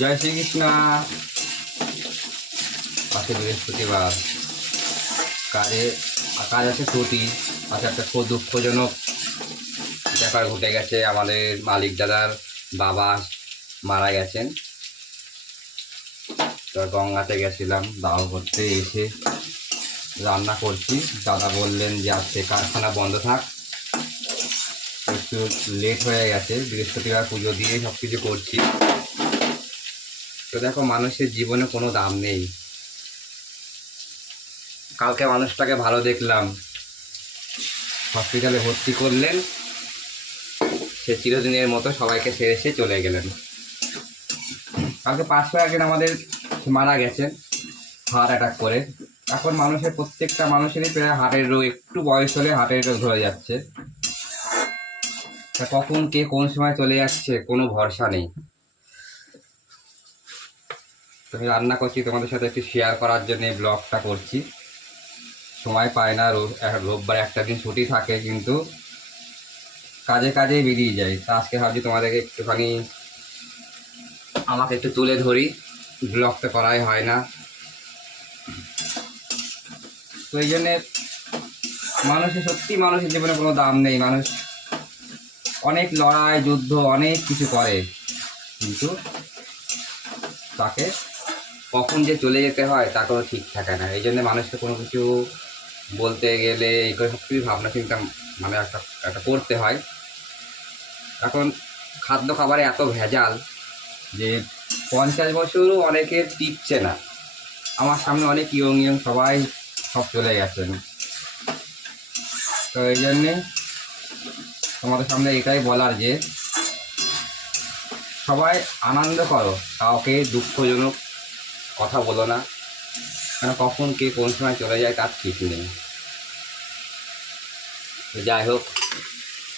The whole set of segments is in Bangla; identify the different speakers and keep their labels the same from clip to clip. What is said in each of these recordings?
Speaker 1: জয় শ্রীকৃষ্ণ। আজকে বৃহস্পতিবার কাজে, কাজ আছে ছুটি আজকে একটা খুব দুঃখজনক ব্যাপার ঘটে গেছে। আমাদের মালিক দাদার বাবা মারা গেছেন। তো গঙ্গাতে গেছিলাম দাও করতে এসে রান্না করছি। দাদা বললেন যে আজকে কারখানা বন্ধ থাক। একটু লেট হয়ে গেছে, বৃহস্পতিবার পুজো দিয়ে সব কিছু করছি। তো দেখো, মানুষের জীবনে কোনো দাম নেই। কালকে মানুষটাকে ভালো দেখলাম। হসপিটালে ভর্তি করলেন। সে চিরদিনের মতো সবাইকে ছেড়ে সে চলে গেলেন। কালকে পাঁচশো একজন আমাদের মারা গেছেন হার্ট অ্যাটাক করে। এখন মানুষের প্রত্যেকটা মানুষেরই প্রায় হার্টের রোগ, একটু বয়স হলে হার্টের রোগ ধরে যাচ্ছে। কখন কে কোন সময় চলে যাচ্ছে কোনো ভরসা নেই। তুমি রান্না করছি, তোমাদের সাথে একটু শেয়ার করার জন্য এই ব্লগটা করছি। সময় পায় না রোববার একটা দিন ছুটি থাকে কিন্তু কাজে কাজে বেরিয়ে যায় তা আজকে ভাবছি তোমাদেরকে একটুখানি আমাকে একটু তুলে ধরি। ব্লগ তো করাই হয় না। তো এই জন্যে মানুষের, সত্যি মানুষের জীবনে কোনো দাম নেই। মানুষ অনেক লড়াই, যুদ্ধ, অনেক কিছু করে। কিন্তু তাকে কখন যে চলে যেতে হয়, তা কোনো ঠিক থাকে না। এই জন্য মানুষকে কোনো কিছু বলতে গেলে এই করে সব ভাবনা চিন্তা মানে একটা একটা করতে হয়। এখন খাদ্য খাবারে এত ভেজাল যে পঞ্চাশ বছরও অনেকে টিকছে না। আমার সামনে অনেক ইয়ং ইয়ং সবাই সব চলে গেছেন। তো এই জন্যে তোমাদের সামনে এটাই বলার যে, সবাই আনন্দ করো, কাউকে দুঃখজনক কথা বলো না। কেন, কখন কে কোন সময় চলে যায় তার ঠিক নেই। তো যাই হোক,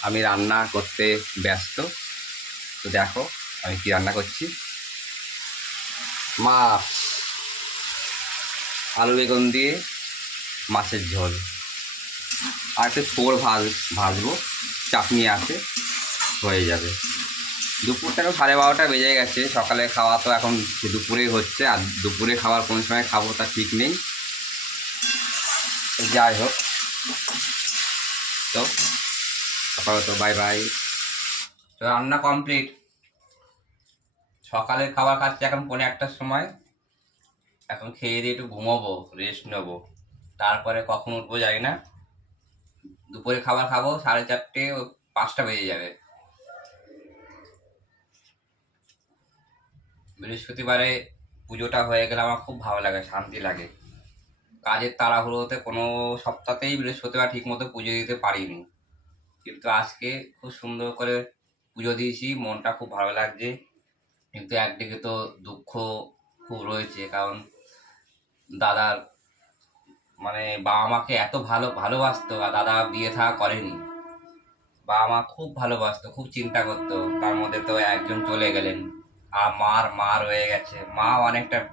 Speaker 1: আমি রান্না করতে ব্যস্ত। তো দেখো, আমি কি রান্না করছি। মাছ, আলু বেগুন দিয়ে মাছের ঝোল। আর একটু ছোর ভাজ, ভাজবো, চাটনি আছে, হয়ে যাবে। দুপুরটা এখন সাড়ে বারোটা বেজে গেছে, সকালে খাওয়া তো এখন দুপুরেই হচ্ছে, আর দুপুরে খাওয়ার কোন সময় খাব তা ঠিক নেই। যাই হোক। তো আপাতত বাই বাই তো রান্না কমপ্লিট সকালের খাবার খাচ্ছি এখন পৌনে একটার সময়। এখন খেয়ে দিয়ে একটু ঘুমাবো রেস্ট নেব। তারপরে কখন উঠবো জানি না। দুপুরে খাবার খাব, সাড়ে চারটে, পাঁচটা বেজে যাবে। বৃহস্পতিবারে পুজোটা হয়ে গেলে আমার খুব ভালো লাগে, শান্তি লাগে। কাজের তাড়াহুড়োতে কোনো সপ্তাহতেই বৃহস্পতিবার ঠিক মতো পুজো দিতে পারিনি। কিন্তু আজকে খুব সুন্দর করে পুজো দিয়েছি, মনটা খুব ভালো লাগছে। কিন্তু একদিকে তো দুঃখ খুব রয়েছে, কারণ দাদার মানে বাবা মাকে এত ভালো, ভালোবাসতো আর দাদা বিয়ে থাকা করেনি। বাবা মা খুব ভালোবাসতো, খুব চিন্তা করতো, তার মধ্যে তো একজন চলে গেলেন। আর মার মা রয়ে গেছে। মা অনেকটা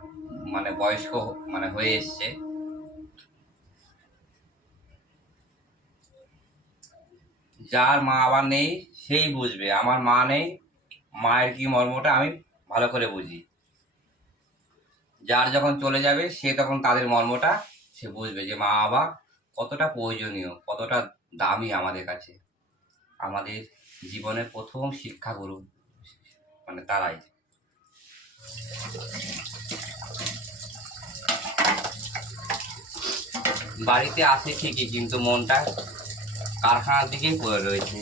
Speaker 1: মানে বয়স্ক মানে হয়ে এসছে। যার মা আবার নেই, সেই বুঝবে। আমার মা নেই, মায়ের কি মর্মটা আমি ভালো করে বুঝি। যার যখন চলে যাবে, সে তখন তাদের মর্মটা সে বুঝবে যে, মা বাবা কতটা প্রয়োজনীয়, কতটা দামি আমাদের কাছে। আমাদের জীবনের প্রথম শিক্ষাগুরু মানে তারাই। বাড়িতে আছে ঠিকই, কিন্তু মনটা কারখানার দিকেই পড়ে রয়েছে।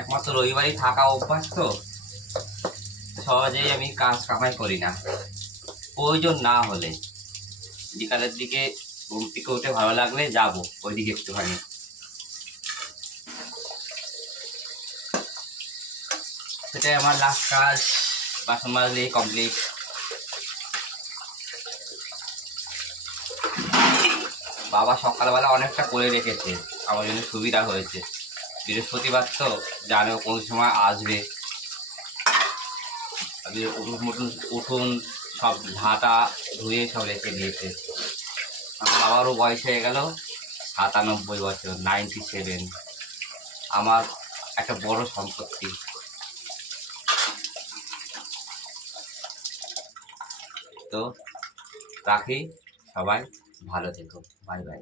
Speaker 1: একমাত্র রবিবারই থাকা অভ্যাস তো, সহজেই আমি কাজ কামাই করি না। প্রয়োজন না হলে। বিকালের দিকে ঘুম থেকে উঠে ভালো লাগলে যাব, ওইদিকে একটুখানি। সেটাই আমার লাস্ট কাজ, বাসন মাজলে কমপ্লিট বাবা সকালবেলা অনেকটা করে রেখেছে, আমার জন্য সুবিধা হয়েছে। বৃহস্পতিবার তো জানো কোন সময় আসবে। উঠুন উঠুন সব ঝাঁটা ধুয়ে সব রেখে দিয়েছে। আমার বাবারও বয়স হয়ে গেল সাতানব্বই বছর নাইনটি সেভেন আমার একটা বড় সম্পত্তি। তো রাখি সবাই ভালো থেকো। Bye bye.